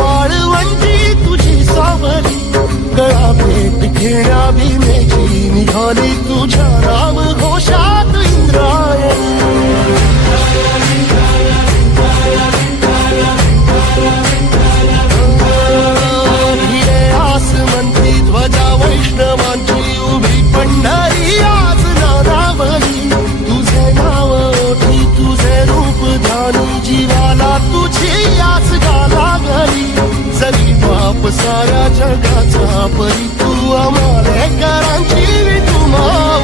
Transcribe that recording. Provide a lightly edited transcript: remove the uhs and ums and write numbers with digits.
वाळवंटी तुझी सावली गळा भेट घेण्या भीमेची निघाली तुझ्या राम घोषात इंद्रायणी आसमंती ध्वजा वैष्णवांची उभी पंढरी आज नारावली तुझे नाव ओठी तुझे रूप ध्यानी जीवाला तुझी आस गाला गली जरी बाप साऱ्या जगाचा परी तू आम्हाले करांची विठुमा